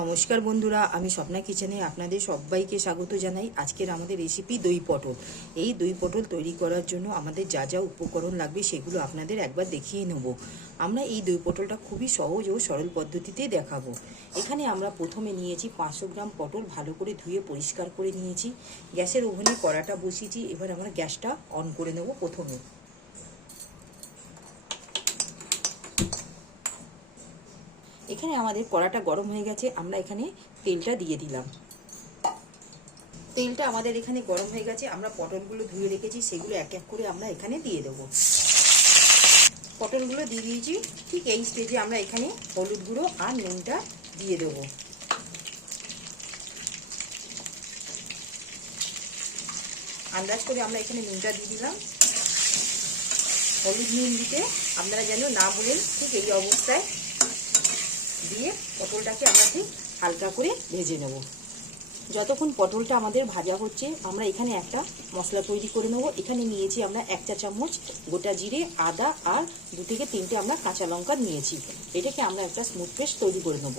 নমস্কার বন্ধুরা, আমি স্বপ্না কিচেনে আপনাদের সবাইকে স্বাগত জানাই। আজকের আমাদের রেসিপি দই পটল। এই দই পটল তৈরি করার জন্য আমাদের যা যা উপকরণ লাগবে সেগুলো আপনাদের একবার দেখিয়ে নেব। আমরা এই দই পটলটা খুবই সহজ ও সরল পদ্ধতিতে দেখাবো। এখানে আমরা প্রথমে নিয়েছি 500 গ্রাম পটল, ভালো করে ধুয়ে পরিষ্কার করে নিয়েছি। গ্যাসের ওভেনে কড়াটা বসিয়েছি। এবার আমরা গ্যাসটা অন করে নেব। প্রথমে এখানে আমাদের কড়াটা গরম হয়ে গেছে, আমরা এখানে তেলটা দিয়ে দিলাম। তেলটা আমাদের এখানে গরম হয়ে গেছে, আমরা পটলগুলো ধুয়ে রেখেছি সেগুলো এক এক করে আমরা এখানে দিয়ে দেবো। পটলগুলো দিয়ে দিয়েছি। ঠিক এই স্টেজে আমরা এখানে হলুদ গুঁড়ো আর নুনটা দিয়ে দেবো। আন্দাজ করে আমরা এখানে নুনটা দিয়ে দিলাম। হলুদ নুন দিতে আপনারা যেন না বলেন, ঠিক এই অবস্থায় দিয়ে পটলটাকে আমরা ঠিক হালকা করে ভেজে নেব। যতক্ষণ পটলটা আমাদের ভাজা হচ্ছে, আমরা এখানে একটা মশলা তৈরি করে নেব। এখানে নিয়েছি আমরা 1 চা চামচ গোটা জিরে, আদা আর 2 থেকে 3টে আমরা কাঁচা লঙ্কা নিয়েছি। এটাকে আমরা একটা স্মুথ পেস্ট তৈরি করে নেব।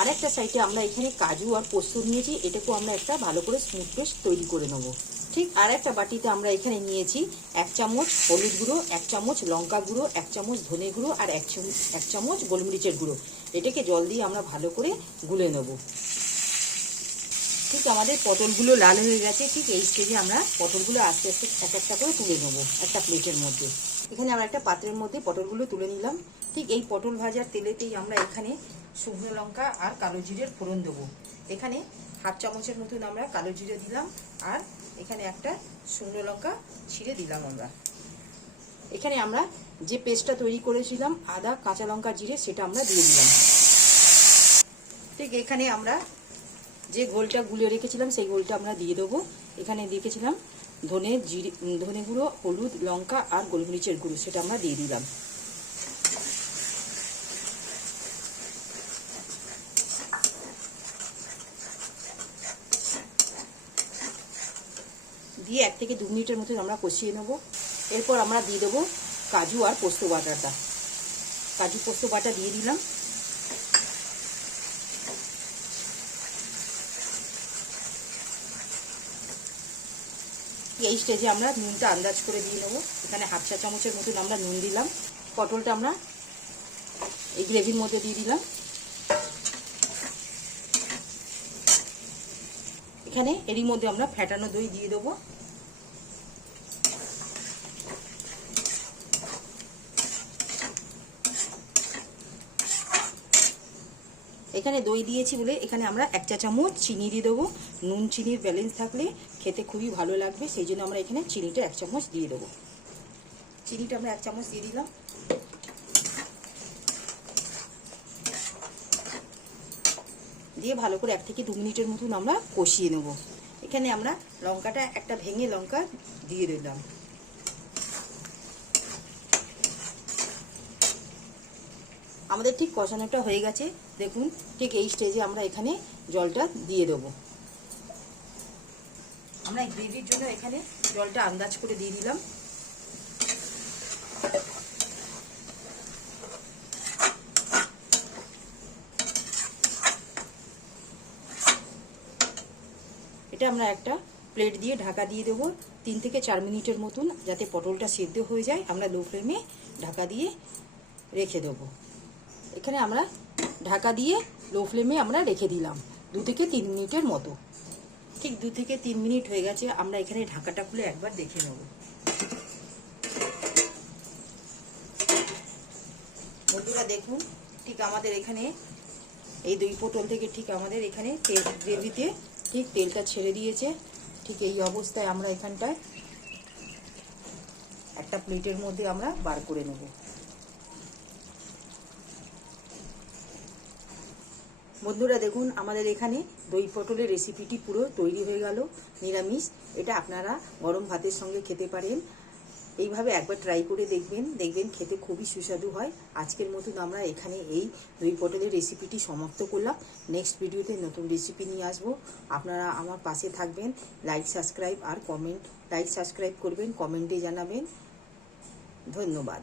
আর একটা সাইডে আমরা এখানে কাজু আর পোস্ত নিয়েছি, এটাকেও আমরা একটা ভালো করে স্মুথ পেস্ট তৈরি করে নেব। ঠিক আর একটা বাটিতে আমরা এখানে নিয়েছি 1 চামচ হলুদ গুঁড়ো, 1 চামচ লঙ্কা গুঁড়ো, 1 চামচ ধনে গুঁড়ো আর 1 চামচ গোলমরিচের গুঁড়ো। এটাকে জল দিয়ে আমরা ভালো করে গুলে নেব। ঠিক আমাদের পটলগুলো লাল হয়ে গেছে। ঠিক এই স্টেজে আমরা পটলগুলো আস্তে আস্তে এক একটা করে তুলে নেবো একটা প্লেটের মধ্যে। এখানে আমরা একটা পাত্রের মধ্যে পটলগুলো তুলে নিলাম। ঠিক এই পটল ভাজার তেলেতেই আমরা এখানে শুকনো লঙ্কা আর কালো জিরের ফোড়ন দেবো। এখানে 1/2 চামচের মতন আমরা কালো জিরে দিলাম আর এখানে একটা শুকনো লঙ্কা ছিঁড়ে দিলাম আমরা। এখানে আমরা যে পেস্টটা তৈরি করেছিলাম আদা, কাঁচা লঙ্কা, জিরে, সেটা আমরা দিয়ে দিলাম। ঠিক এখানে আমরা যে গোলটা গুলে রেখেছিলাম সেই গোলটা আমরা দিয়ে দেবো। এখানে রেখেছিলাম ধনে গুঁড়ো, হলুদ, লঙ্কা আর গোলমরিচের গুঁড়ো, সেটা আমরা দিয়ে দিলাম। দিয়ে 1 থেকে 2 মিনিটের মতো আমরা কষিয়ে নেব। এরপর আমরা দিয়ে দেবো কাজু আর পোস্ত বাটাটা। কাজু পোস্ত বাটা দিয়ে দিলাম। এই স্টেজে আমরা নুনটা আন্দাজ করে দিয়ে নেবো। এখানে 1/2 চা চামচের মতন আমরা নুন দিলাম। পটলটা আমরা এই গ্রেভির মধ্যে দিয়ে দিলাম। এখানে এরই মধ্যে আমরা ফ্যাটানো দই দিয়ে দেবো। এখানে দই দিয়েছি বলে এখানে আমরা 1 চা চামচ চিনি দিয়ে দেবো। নুন চিনির ব্যালেন্স থাকলে খেতে খুবই ভালো লাগবে, সেই জন্য আমরা এখানে চিনিটা 1 চামচ দিয়ে দেবো। চিনিটা আমরা 1 চামচ দিয়ে দিলাম। দিয়ে ভালো করে 1 থেকে 2 মিনিটের মতন আমরা কষিয়ে নেব। এখানে আমরা লঙ্কাটা একটা ভেঙে লঙ্কা দিয়ে দিলাম। আমাদের ঠিক কষানোটা হয়ে গেছে। দেখুন ঠিক এই স্টেজে আমরা এখানে জলটা দিয়ে দেবো। আমরা গ্রেভির জন্য এখানে জলটা আন্দাজ করে দিয়ে দিলাম। এটা আমরা একটা প্লেট দিয়ে ঢাকা দিয়ে দেবো 3 থেকে 4 মিনিটের মতন, যাতে পটলটা সেদ্ধ হয়ে যায়। আমরা লো ফ্লেমে ঢাকা দিয়ে রেখে দেবো। এখানে আমরা ঢাকা দিয়ে লো ফ্লেমে আমরা রেখে দিলাম 2 থেকে 3 মিনিটের মতো। ঠিক 2 থেকে 3 মিনিট হয়ে গেছে। আমরা এখানে ঢাকাটা খুলে একবার দেখে নেব। বন্ধুরা দেখুন, ঠিক আমাদের এখানে এই দই পটল থেকে ঠিক আমাদের এখানে গ্রেভিতে ঠিক তেলটা ছেড়ে দিয়েছে। ঠিক এই অবস্থায় আমরা এখানটায় একটা প্লেটের মধ্যে আমরা বার করে নেব। বন্ধুরা দেখুন, আমাদের এখানে দই পটলের রেসিপিটি পুরো তৈরি হয়ে গেল। নিরামিষ। এটা আপনারা গরম ভাতের সঙ্গে খেতে পারেন। এইভাবে একবার ট্রাই করে দেখবেন খেতে খুবই সুস্বাদু হয়। আজকের মতন আমরা এখানে এই দই পটলের রেসিপিটি সমাপ্ত করলাম। নেক্সট ভিডিওতে নতুন রেসিপি নিয়ে আসবো। আপনারা আমার পাশে থাকবেন। লাইক সাবস্ক্রাইব করবেন, কমেন্টে জানাবেন। ধন্যবাদ।